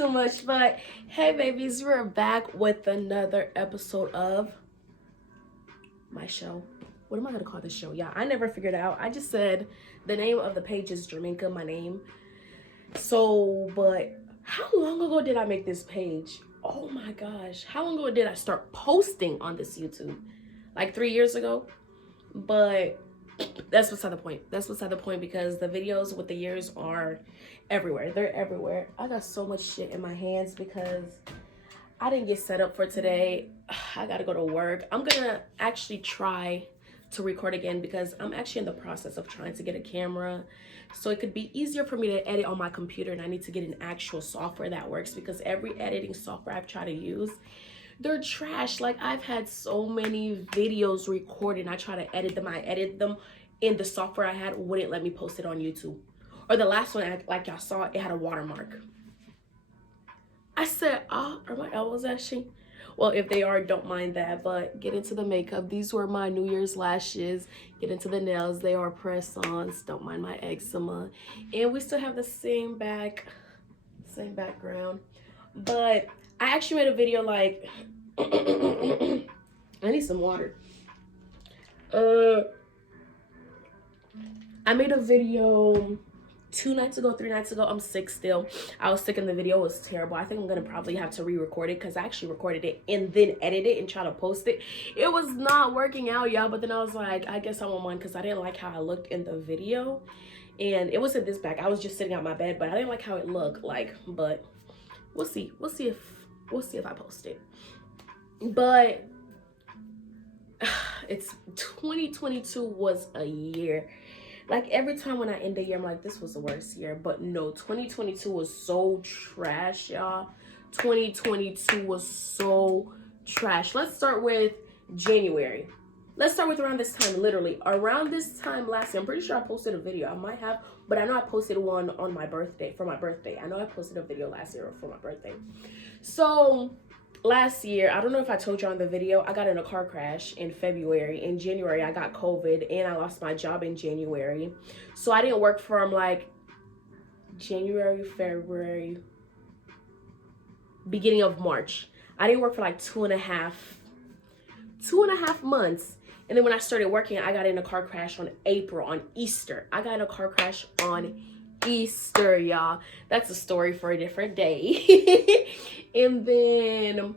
too much, but hey babies, we're back with another episode of my show. What am I gonna call this show? Yeah, I never figured out. I just said the name of the page is Germinca, my name. So, but how long ago did I make this page? Oh my gosh, how long ago did I start posting on this YouTube? Like 3 years ago? But that's beside the point. That's beside the point because the videos with the years are everywhere. They're everywhere. I got so much shit in my hands because I didn't get set up for today. I gotta go to work. I'm gonna actually try to record again because I'm actually in the process of trying to get a camera so it could be easier for me to edit on my computer, and I need to get an actual software that works because every editing software I've tried to use, they're trash. Like, I've had so many videos recorded and I try to edit them. I edit them in the software I had, wouldn't let me post it on YouTube. Or the last one, like y'all saw, it had a watermark. I said, are my elbows ashy? Well, if they are, don't mind that. But get into the makeup. These were my New Year's lashes. Get into the nails. They are press-ons. Don't mind my eczema. And we still have the same background. But I actually made a video like, I need some water. I made a video 3 nights ago. I'm sick still. I was sick and the video was terrible. I think I'm gonna probably have to re-record it because I actually recorded it and then edit it and try to post it. It was not working out, y'all. But then I was like, I guess I won't mind because I didn't like how I looked in the video. And it wasn't this back. I was just sitting on my bed, but I didn't like how it looked like. But we'll see. We'll see if I post it. But it's 2022 was a year. Like, every time when I end the year, I'm like, this was the worst year. But no, 2022 was so trash, y'all. 2022 was so trash. Let's start with January. Let's start with around this time, literally. Around this time last year, I'm pretty sure I posted a video. I might have, but I know I posted one on my birthday, for my birthday. I know I posted a video last year for my birthday. So last year, I don't know if I told you on the video, I got in a car crash in February. In January, I got COVID and I lost my job in January. So I didn't work from like January, February, beginning of March. I didn't work for like two and a half months. And then when I started working, I got in a car crash on Easter. I got in a car crash on Easter, y'all. That's a story for a different day. And then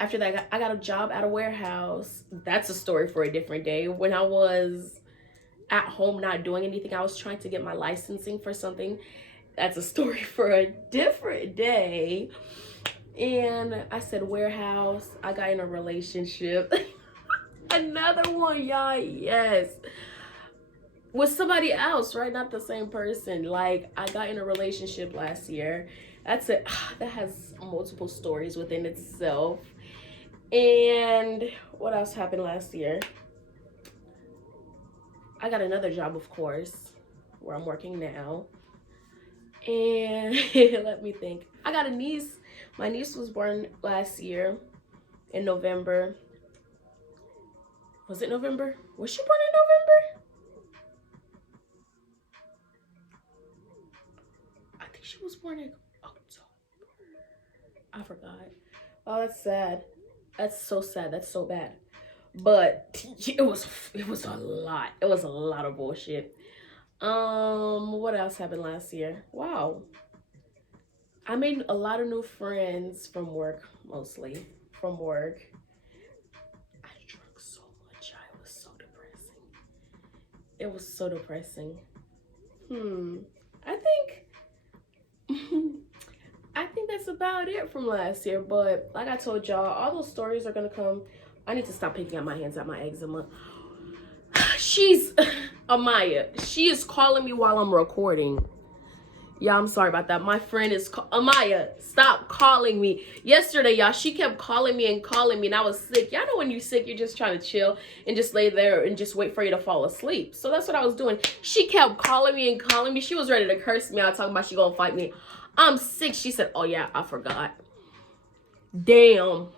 after that, I got a job at a warehouse. That's a story for a different day. When I was at home not doing anything, I was trying to get my licensing for something. That's a story for a different day. And I said warehouse. I got in a relationship. Another one, y'all. Yes. With somebody else, right? Not the same person. Like, I got in a relationship last year. That's it. That has multiple stories within itself. And what else happened last year? I got another job, of course, where I'm working now. And let me think. I got a niece. My niece was born last year in November. Was it November? Was she born in November? I think she was born in October. I forgot. Oh, that's sad. That's so sad. That's so bad. But it was a lot. It was a lot of bullshit. What else happened last year? Wow. I made a lot of new friends from work, mostly from work. I drank so much. It was so depressing. It was so depressing. I think that's about it from last year. But like I told y'all, all those stories are gonna come. I need to stop picking at my hands at my eczema. She's Amaya. She is calling me while I'm recording. Yeah, I'm sorry about that. My friend is Amaya. Stop calling me. Yesterday, y'all, she kept calling me, and I was sick. Y'all know when you're sick, you're just trying to chill and just lay there and just wait for you to fall asleep. So that's what I was doing. She kept calling me. She was ready to curse me out, talking about she gonna fight me. I'm sick. She said, oh yeah, I forgot. Damn.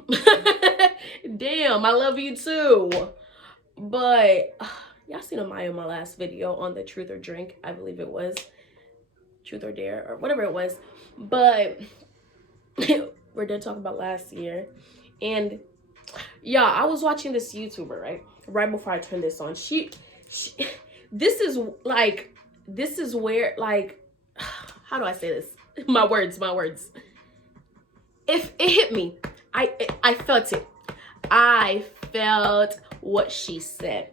Damn, I love you too. But y'all seen Amaya in my last video on the Truth or Drink, I believe it was. Truth or Dare or whatever it was. But We're done talking about last year. And yeah, I was watching this YouTuber, right before I turned this on. She this is like, this is where, like, how do I say this? My words. If it hit me, I felt it. I felt what she said.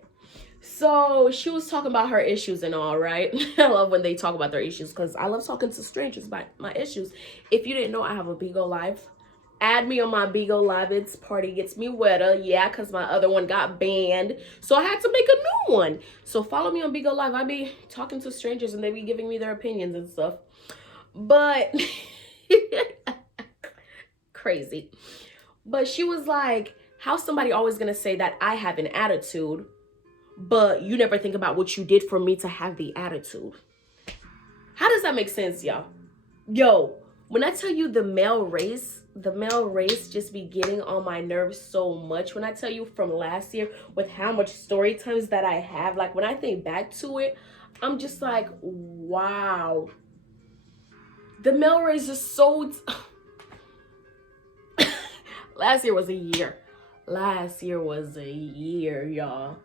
So she was talking about her issues and all, right? I love when they talk about their issues because I love talking to strangers about my issues. If you didn't know, I have a Bigo Live. Add me on my Bigo Live. It's Party Gets Me Wetter. Yeah, because my other one got banned. So I had to make a new one. So follow me on Bigo Live. I be talking to strangers and they be giving me their opinions and stuff. But crazy. But she was like, how's somebody always going to say that I have an attitude, but you never think about what you did for me to have the attitude? How does that make sense, y'all? Yo, when I tell you the male race just be getting on my nerves so much. When I tell you from last year with how much story times that I have, like when I think back to it, I'm just like, wow. The male race is so... Last year was a year. Last year was a year, y'all.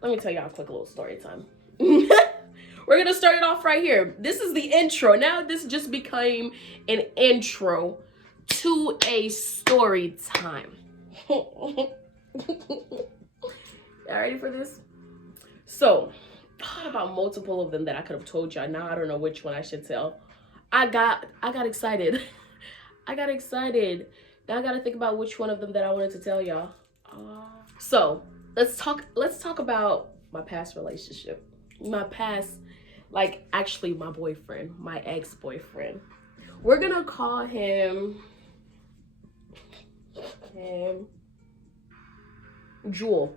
Let me tell y'all a quick little story time. We're going to start it off right here. This is the intro. Now this just became an intro to a story time. Y'all ready for this? So, I thought about multiple of them that I could have told y'all. Now I don't know which one I should tell. I got excited. I got excited. Now I got to think about which one of them that I wanted to tell y'all. So, let's talk about my past relationship. My past, like, actually my boyfriend, my ex-boyfriend. We're going to call him Jewel.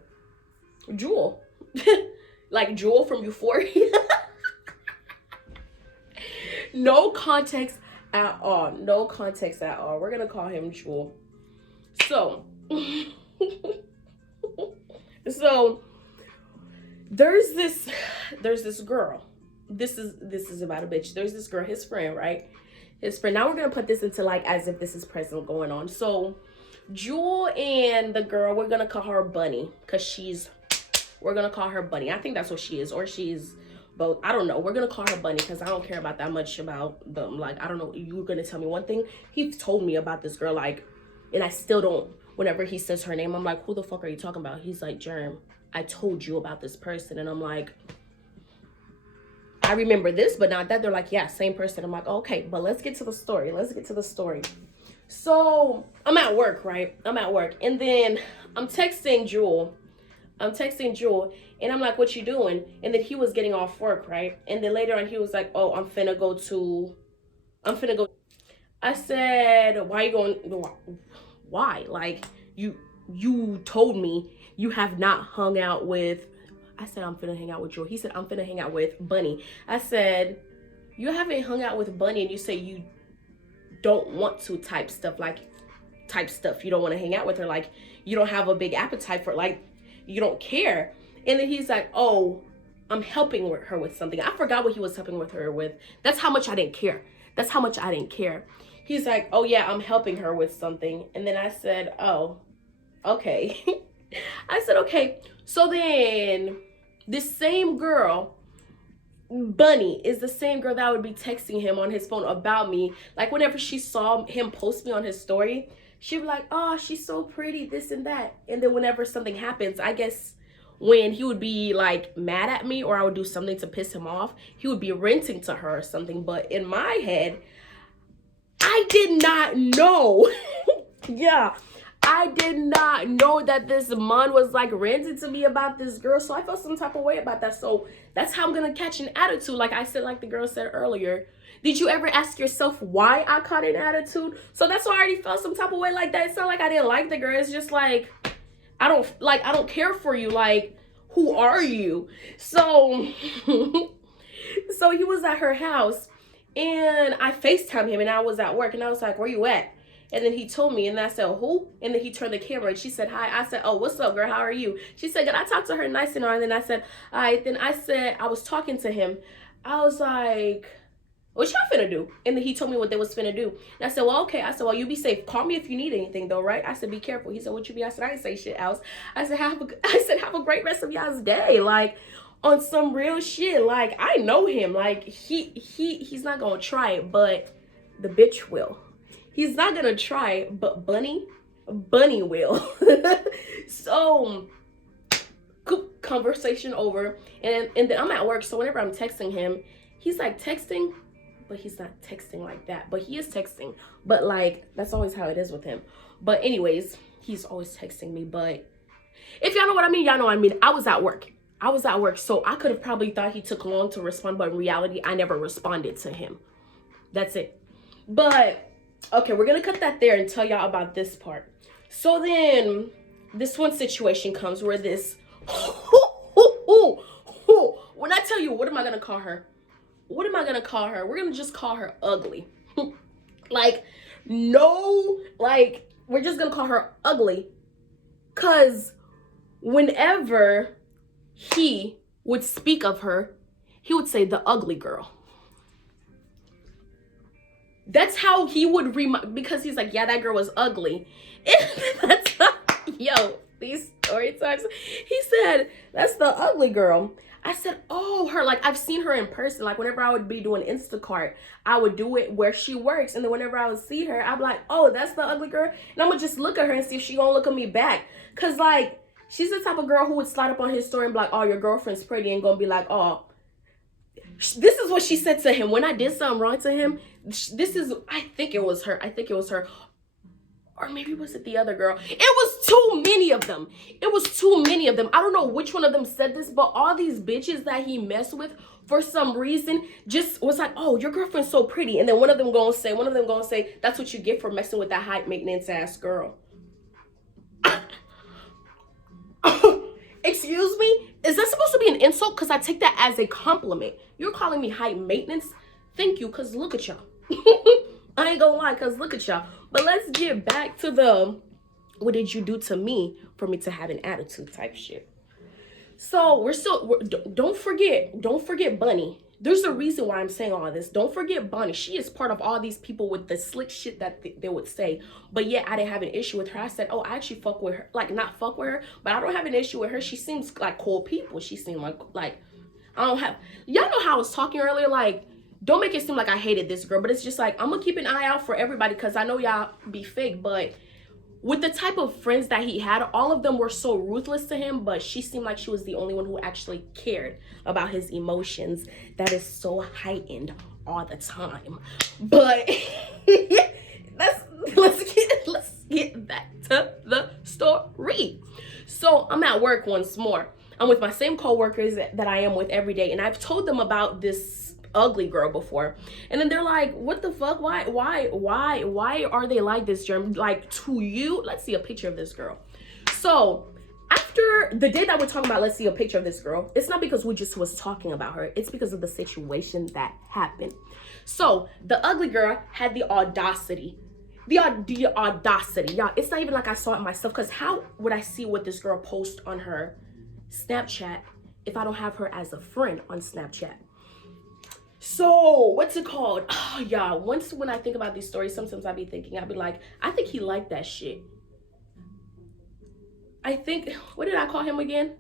Like Jewel from Euphoria. No context at all. No context at all. We're gonna call him Jewel. So, there's this girl. This is about a bitch. There's this girl, his friend, right? His friend. Now we're gonna put this into like as if this is present going on. So, Jewel and the girl, we're gonna call her Bunny because we're gonna call her Bunny. I think that's what she is, or she's both. I don't know. We're gonna call her Bunny because I don't care about that much about them. Like, I don't know. You were gonna tell me one thing. He told me about this girl, like, and I still don't. Whenever he says her name, I'm like, who the fuck are you talking about? He's like, Germ, I told you about this person. And I'm like, I remember this, but not that. They're like, yeah, same person. I'm like, oh, okay, but let's get to the story. So I'm at work, right? And then I'm texting Jewel, and I'm like, what you doing? And then he was getting off work, right? And then later on, he was like, oh, I'm finna go. I said, why you going? Why? Like, you told me you have not hung out with... I said, I'm finna hang out with Jewel. He said, I'm finna hang out with Bunny. I said, you haven't hung out with Bunny and you say you don't want to type stuff. You don't want to hang out with her. Like, you don't have a big appetite for, like, you don't care. And then he's like, oh, I'm helping her with something. I forgot what he was helping with her with. That's how much I didn't care. He's like, oh yeah, I'm helping her with something. And then I said, oh, okay. I said, okay. So then this same girl, Bunny, is the same girl that would be texting him on his phone about me. Like, whenever she saw him post me on his story, she'd be like, oh, she's so pretty, this and that. And then whenever something happens, I guess when he would be like mad at me or I would do something to piss him off, he would be ranting to her or something. But in my head, I did not know. Yeah, I did not know that this man was like ranting to me about this girl. So I felt some type of way about that. So that's how I'm gonna catch an attitude. Like I said, like the girl said earlier, did you ever ask yourself why I caught an attitude? So that's why I already felt some type of way like that. It's not like I didn't like the girl. It's just like, I don't care for you. Like, who are you? So so he was at her house and I FaceTimed him and I was at work and I was like, where you at? And then he told me and I said, who? And then he turned the camera and she said, hi. I said, oh, what's up, girl? How are you? She said, good. I talked to her nice and all. And then I said, all right. Then I said, I was talking to him. I was like, What y'all finna do? And then he told me what they was finna do. And I said, well, okay. I said, well, you be safe. Call me if you need anything, though, right? I said, be careful. He said, what you be? I said, I ain't say shit else. I said, have a great rest of y'all's day. Like, on some real shit. Like, I know him. Like, he's not gonna try it, but the bitch will. He's not gonna try it, but Bunny will. So, conversation over, and then I'm at work. So whenever I'm texting him, he's like texting, but he's not texting like that. But he is texting. But like, that's always how it is with him. But anyways, he's always texting me. But if y'all know what I mean, y'all know what I mean. I was at work. So I could have probably thought he took long to respond, but in reality, I never responded to him. That's it. But okay, we're gonna cut that there and tell y'all about this part. So then this one situation comes where this when I tell you, what am I gonna call her? What am I gonna call her? We're gonna just call her ugly. Like, no, like, we're just gonna call her ugly. Cause whenever he would speak of her, he would say the ugly girl. That's how he would because he's like, yeah, that girl was ugly. That's not, yo, these story times. He said, that's the ugly girl. I said, oh, her, like, I've seen her in person. Like, whenever I would be doing Instacart, I would do it where she works. And then whenever I would see her, I'd be like, oh, that's the ugly girl. And I'm gonna just look at her and see if she gonna look at me back. Cause like, she's the type of girl who would slide up on his story and be like, oh, your girlfriend's pretty, and gonna be like, oh, this is what she said to him when I did something wrong to him. This is, I think it was her. Or maybe was it the other girl? It was too many of them. I don't know which one of them said this, but all these bitches that he messed with, for some reason, just was like, oh, your girlfriend's so pretty. And then one of them gonna say, that's what you get for messing with that high maintenance ass girl. Excuse me? Is that supposed to be an insult? Because I take that as a compliment. You're calling me high maintenance? Thank you, because look at y'all. I ain't gonna lie, because look at y'all. But let's get back to the, what did you do to me for me to have an attitude type shit. So don't forget Bunny. There's a reason why I'm saying all this. Don't forget Bunny. She is part of all these people with the slick shit that they would say. But yet I didn't have an issue with her. I said, oh, I actually fuck with her. Like, not fuck with her, but I don't have an issue with her. She seems like cool people. She seemed like I don't have, y'all know how I was talking earlier, like, don't make it seem like I hated this girl, but it's just like, I'm gonna keep an eye out for everybody because I know y'all be fake, but with the type of friends that he had, all of them were so ruthless to him, but she seemed like she was the only one who actually cared about his emotions. That is so heightened all the time. But let's get back to the story. So I'm at work once more. I'm with my same coworkers that I am with every day, and I've told them about this ugly girl before, and then they're like, what the fuck, why are they like this, Germ? Like, to you, let's see a picture of this girl. So after the day that we're talking about, let's see a picture of this girl, it's not because we just was talking about her, it's because of the situation that happened. So the ugly girl had the audacity, y'all, it's not even like I saw it myself, because how would I see what this girl post on her Snapchat if I don't have her as a friend on Snapchat? So what's it called? Oh, y'all, when I think about these stories, sometimes I'll be like, I think he liked that shit. I think, what did I call him again?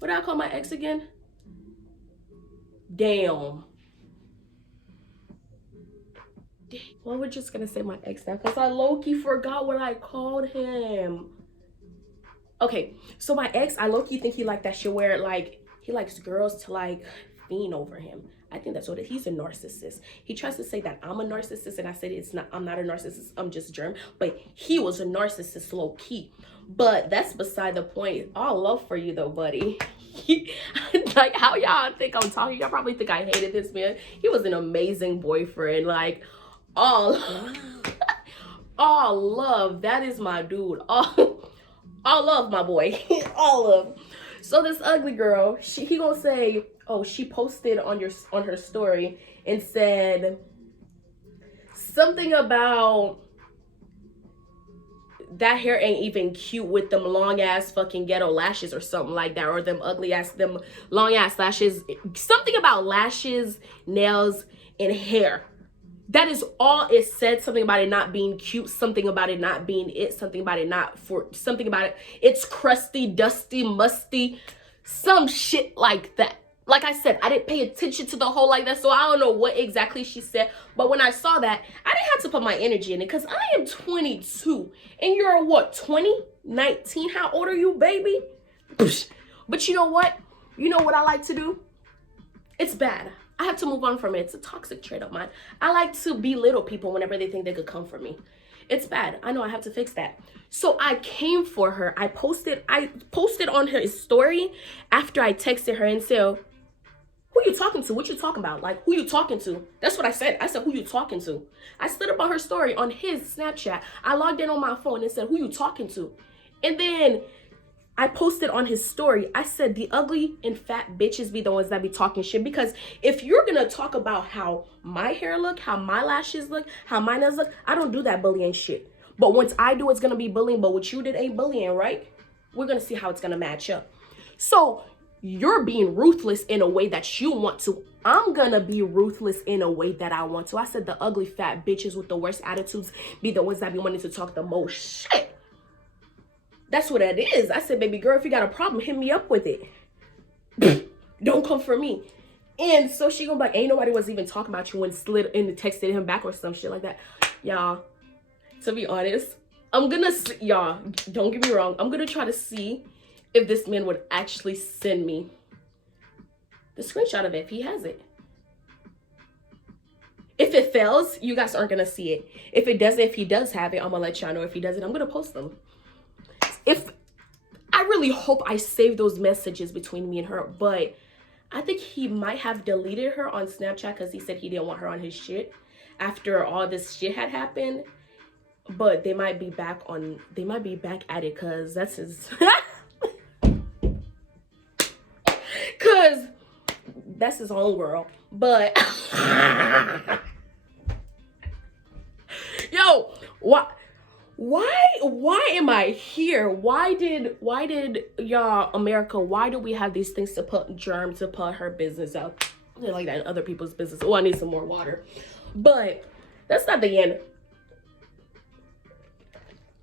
What did I call my ex again? Damn. Well, we're just gonna say my ex now because I low-key forgot what I called him. Okay, so my ex, I low-key think he liked that shit where, like, he likes girls to, like, fiend over him. I think that's what it is. He's a narcissist. He tries to say that I'm a narcissist, and I said I'm not a narcissist, I'm just Germ. But he was a narcissist low-key. But that's beside the point. All love for you though, buddy. Like, how y'all think I'm talking? Y'all probably think I hated this man. He was an amazing boyfriend. Like, all love. That is my dude. All love, my boy. All love. So this ugly girl, he gonna say, oh, she posted on her story and said something about that hair ain't even cute with them long ass fucking ghetto lashes or something like that, or them ugly ass, them long ass lashes. Something about lashes, nails, and hair. That is all it said. Something about it not being cute, something about it not being it, something about it not for, something about it, it's crusty, dusty, musty, some shit like that. Like I said, I didn't pay attention to the whole like that, so I don't know what exactly she said. But when I saw that, I didn't have to put my energy in it because I am 22 and you're what, 20, 19? How old are you, baby? But you know what? You know what I like to do? It's bad. I have to move on from it. It's a toxic trait of mine. I like to belittle people whenever they think they could come for me. It's bad. I know I have to fix that. So I came for her. I posted on her story after I texted her and said, who you talking to? What you talking about? Like, who you talking to? That's what I said. I said, who you talking to? I slid up on her story on his Snapchat. I logged in on my phone and said, who you talking to? And then I posted on his story, I said, the ugly and fat bitches be the ones that be talking shit. Because if you're going to talk about how my hair look, how my lashes look, how my nails look, I don't do that bullying shit. But once I do, it's going to be bullying. But what you did ain't bullying, right? We're going to see how it's going to match up. So you're being ruthless in a way that you want to. I'm going to be ruthless in a way that I want to. I said the ugly fat bitches with the worst attitudes be the ones that be wanting to talk the most shit. That's what that is. I said, baby girl, if you got a problem, hit me up with it. Don't come for me. And so she gonna be like, ain't nobody was even talking about you, and slid and texted him back or some shit like that. Y'all, to be honest, I'm gonna, y'all, don't get me wrong. I'm gonna try to see if this man would actually send me the screenshot of it, if he has it. If it fails, you guys aren't gonna see it. If it doesn't, if he does have it, I'm gonna let y'all know. If he doesn't, I'm gonna post them. If I really hope I save those messages between me and her, but I think he might have deleted her on Snapchat because he said he didn't want her on his shit after all this shit had happened. But they might be back at it because that's his because that's his own girl. But yo, what? Why am I here? Why did y'all, America, why do we have these things to put Germ to put her business out? They're like that in other people's business. Oh, I need some more water. But that's not the end.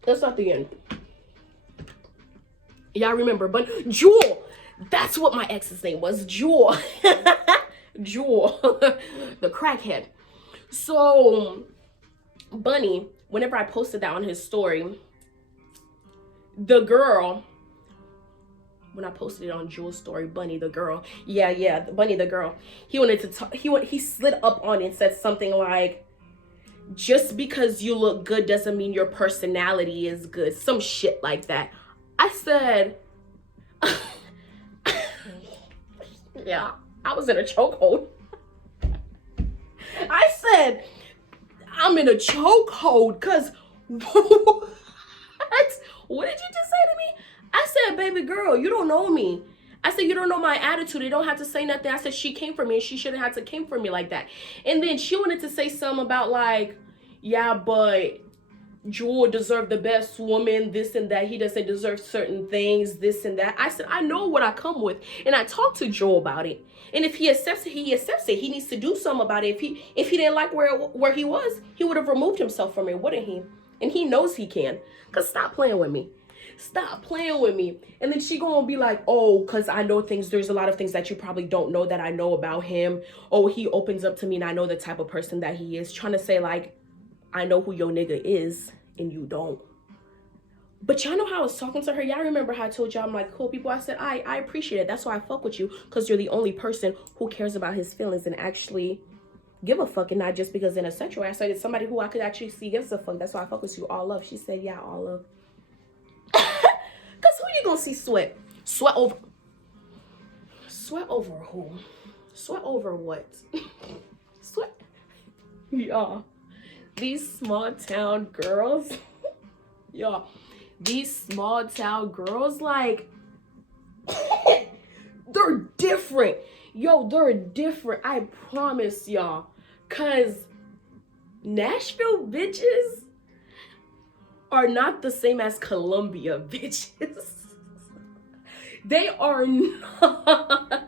That's not the end. Y'all remember, but Jewel, that's what my ex's name was, Jewel. Jewel, the crackhead. So Bunny, whenever I posted that on his story, the girl, when I posted it on Jewel's story, Bunny, the girl, Bunny, the girl, he wanted to talk, he slid up on it and said something like, just because you look good doesn't mean your personality is good, some shit like that. I said, yeah, I was in a chokehold. I said, I'm in a chokehold because what? What did you just say to me? I said, baby girl, you don't know me. I said, you don't know my attitude. You don't have to say nothing. I said, she came for me and she shouldn't have to came for me like that. And then she wanted to say something about like, yeah, but Jewel deserved the best woman, this and that. He doesn't deserve certain things, this and that. I said, I know what I come with. And I talked to Jewel about it. And if he accepts it, he accepts it. He needs to do something about it. If he didn't like where he was, he would have removed himself from it, wouldn't he? And he knows he can. Because stop playing with me. Stop playing with me. And then she gonna be like, oh, because I know things. There's a lot of things that you probably don't know that I know about him. Oh, he opens up to me and I know the type of person that he is. Trying to say like, I know who your nigga is and you don't. But y'all know how I was talking to her. Y'all remember how I told y'all I'm like, cool people. I said, I appreciate it. That's why I fuck with you. Because you're the only person who cares about his feelings and actually give a fuck, and not just because in a sexual way. I said it's somebody who I could actually see gives a fuck. That's why I fuck with you. All love. She said, yeah, all love. Because who you gonna see sweat? Sweat over who? Sweat over what? Sweat. Y'all. These small town girls. Y'all. These small town girls, like, they're different. Yo, they're different. I promise y'all. Because Nashville bitches are not the same as Columbia bitches. They are not.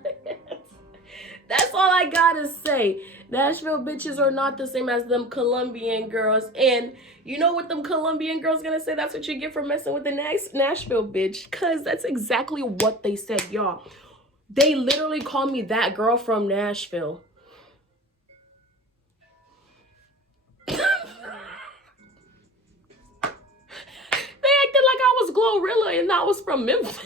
That's all I gotta say. Nashville bitches are not the same as them Colombian girls. And you know what them Colombian girls gonna say? That's what you get for messing with the Nashville bitch. Cause that's exactly what they said, y'all. They literally called me that girl from Nashville. They acted like I was Glorilla and I was from Memphis.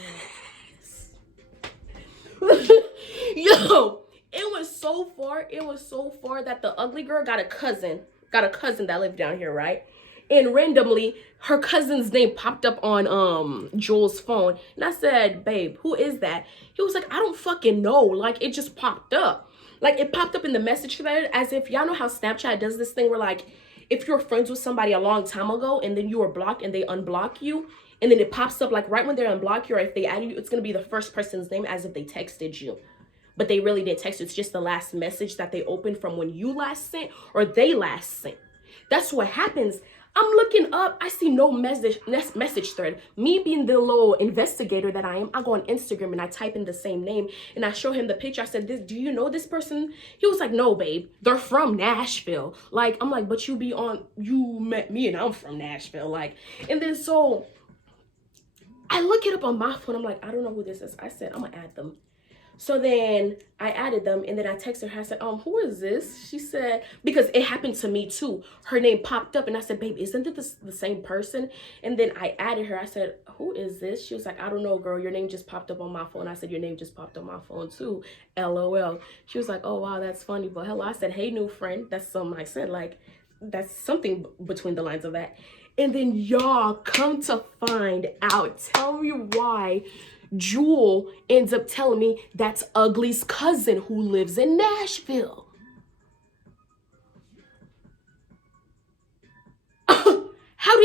Yo, it was so far that the ugly girl got a cousin that lived down here, right? And randomly her cousin's name popped up on Joel's phone. And I said, babe, who is that? He was like, I don't fucking know. Like, it just popped up. Like, it popped up in the message thread, as if, y'all know how Snapchat does this thing where, like, if you're friends with somebody a long time ago and then you were blocked and they unblock you, and then it pops up like right when they unblock you, or if they add you, it's gonna be the first person's name as if they texted you. But they really didn't text you. It's just the last message that they opened from when you last sent or they last sent. That's what happens. I'm looking up, I see no message thread. Me being the little investigator that I am, I go on Instagram and I type in the same name and I show him the picture. I said, do you know this person? He was like, no, babe, they're from Nashville. Like, I'm like, but you met me and I'm from Nashville. Like, and then so I look it up on my phone. I'm like, I don't know who this is. I said, I'm gonna add them. So then I added them and then I texted her. I said, who is this? She said, because it happened to me too. Her name popped up and I said, babe, isn't it the same person? And then I added her. I said, who is this? She was like, I don't know, girl. Your name just popped up on my phone. I said, your name just popped on my phone too. LOL. She was like, oh, wow, that's funny. But hello. I said, hey, new friend. That's something I said. Like, that's something between the lines of that. And then y'all come to find out. Tell me why Jewel ends up telling me that's Ugly's cousin who lives in Nashville. How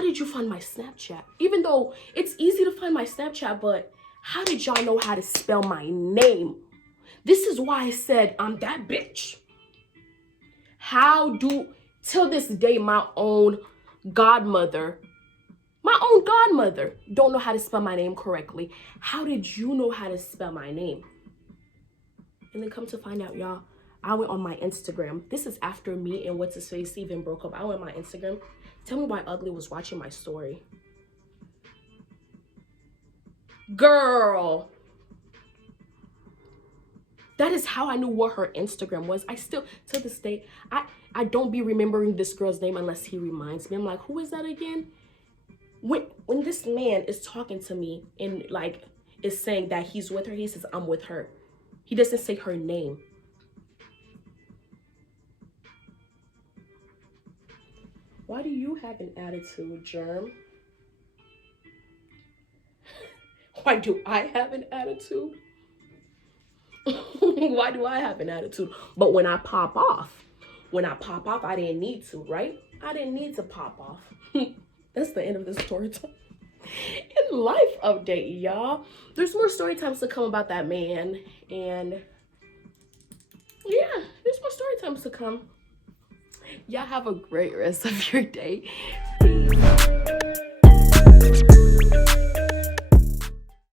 did you find my Snapchat? Even though it's easy to find my Snapchat, but how did y'all know how to spell my name? This is why I said I'm that bitch. Till this day, my own godmother don't know how to spell my name correctly. How did you know how to spell my name? And then come to find out, y'all, I went on my Instagram. This is after me and what's his face even broke up. I went on my Instagram. Tell me why Ugly was watching my story. Girl. That is how I knew what her Instagram was. I still, to this day, I don't be remembering this girl's name unless he reminds me. I'm like, who is that again? When this man is talking to me and like is saying that he's with her, he says, I'm with her. He doesn't say her name. Why do you have an attitude, Germ? Why do I have an attitude? Why do I have an attitude? But when I pop off, I didn't need to, right? I didn't need to pop off. That's the end of the story time. In life update, y'all. There's more story times to come about that man. And yeah, there's more story times to come. Y'all have a great rest of your day. Peace.